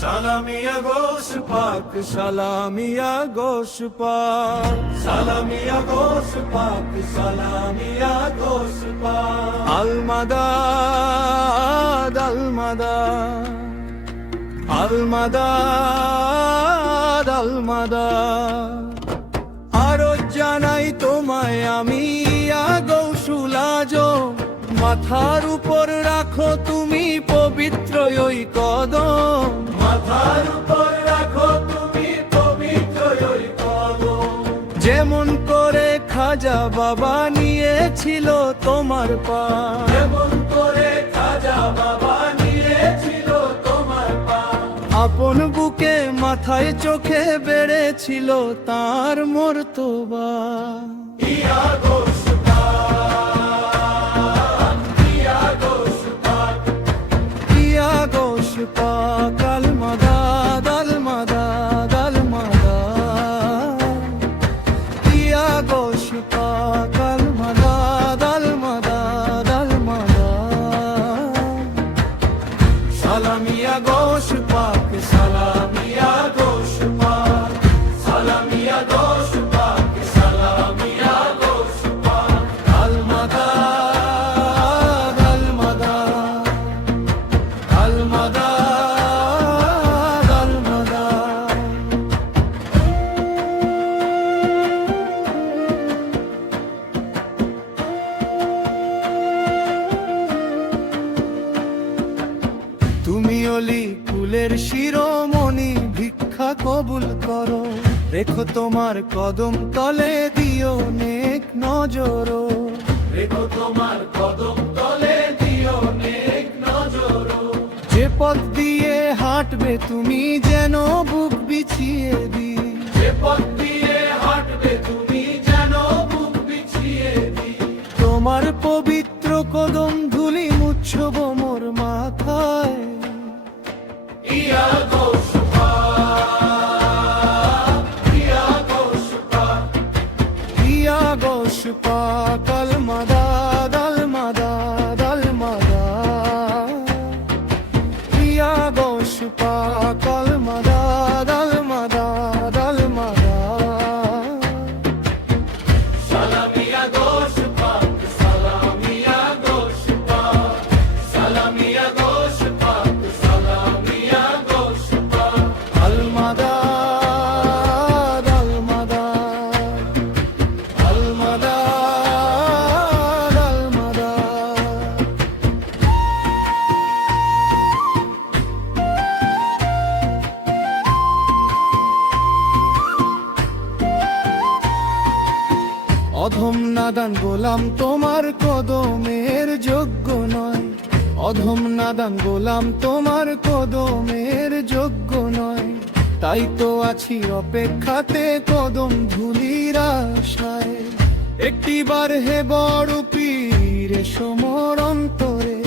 সালামিয়া গোশ পাক, সালামিয়া গোশ পাক, সালামিয়া গোশ পাক, সালামিয়া গোশ পাক। আলমাদাদ আলমাদাদ আলমাদাদ আলমাদাদ, আরো জানাই তোমায় আমি ইয়া গৌসুল আজম। মাথার উপর রাখো তুমি পবিত্র ওই কদম, মাথার উপর রাখো তুমি পবিত্র ওই কদম। যেমন করে খাজা বাবা নিয়েছিল তোমার পা, যেমন করে খাজা বাবা নিয়েছিল তোমার পা। আপন বুকে মাথায় চোখে বেড়েছিল তার মর্তবা। ইয়া গোশ পাক, আলমাদাদ আলমাদাদ আলমাদাদ, ইয়া গোশ পাক, আলমাদাদ আলমাদাদ আলমাদাদ। সালামিয়া গোশ পাক, সালামিয়া গোশ পাক, সালামিয়া গোশ পাক, সালামিয়া গোশ পাক। আলমাদাদ আলমাদাদ আলমাদাদ। তুমি অলি কুলের শিরোমণি, ভিক্ষা কবুল করো, রেখো তোমার কদম তলে দিও নেক নজর। রেখো তোমার কদম তলে দিও নেক নজর। যে পথ দিয়ে হাঁটবে তুমি যেন বুক বিছিয়ে দি, যে পথ দিয়ে হাঁটবে তুমি যেন বুক বিছিয়ে দি। তোমার পবিত্র কদম ধুলি মুছব মোর মাথায়। ইয়া গোশ পাক, ইয়া গোশ পাক, ইয়া গোশ পাক, আলমাদাদ আলমাদাদ আলমাদাদ, ইয়া গোশ পাক, আলমাদাদ আলমাদাদ আলমাদাদ। সালামিয়া গোশ পাক, সালামিয়া গোশ পাক, সালামিয়া গোশ পাক, সালামিয়া গোশ পাক। আলমাদাদ আলমাদাদ আলমাদাদ আলমাদাদ। অধম নাদান গোলাম তোমার কদমের যোগ্য নয়, অধম নাদান গোলাম তোমার কদমের যোগ্য নয়। তাই তো আছি অপেক্ষাতে কদম ধুলির আশায়। একটিবার হে বড় পীর এসো মোর অন্তরে,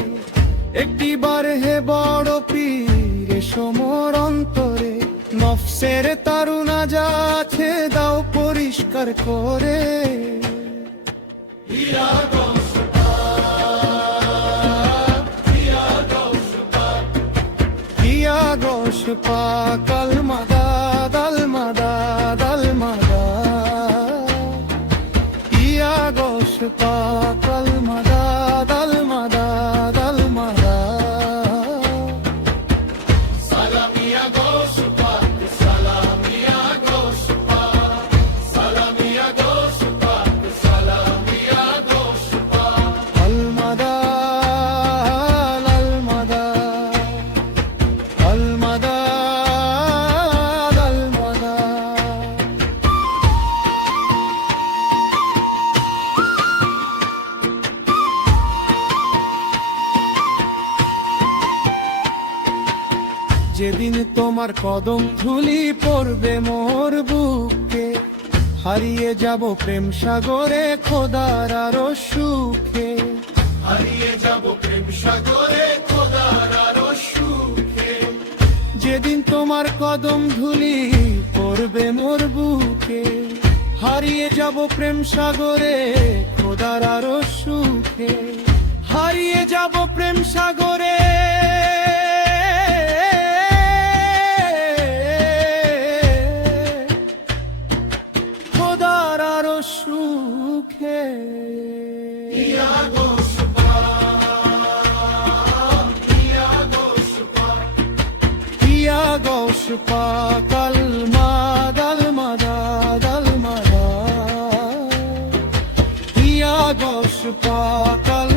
একটিবার হে বড় পীর এসো মোর অন্তরে। নফসের তারুণা যা আছে দাও পরিষ্কার করে। ইয়া গোশ পাক, ইয়া গোশ পাক, ইয়া গোশ পাক, আলমাদাদ আলমাদাদ আলমাদাদ, ইয়া গোশ পাক, আলমাদাদ আলমাদাদ আলমাদাদ। সালামিয়া গোশ পাক, সালামিয়া গোশ পাক, সালামিয়া গোশ পাক, সালামিয়া গোশ পাক। আলমাদাদ আলমাদাদ আলমাদাদ আলমাদাদ। যেদিন তোমার কদম ধুলি পড়বে মোর বুকে, হারিয়ে যাব প্রেম সাগরে খোদার আরো সুখে। হারিয়ে যাব প্রেম সাগরে খোদার আরো সুখে। যেদিন তোমার কদম ধুলি পড়বে মোর বুকে, হারিয়ে যাব প্রেম সাগরে খোদার আরো সুখে। হারিয়ে যাব প্রেম সাগরে সুখে ইয়া গৌস পাক আল মাদাল মাদাল মাদা ইয়া গৌস পাক আল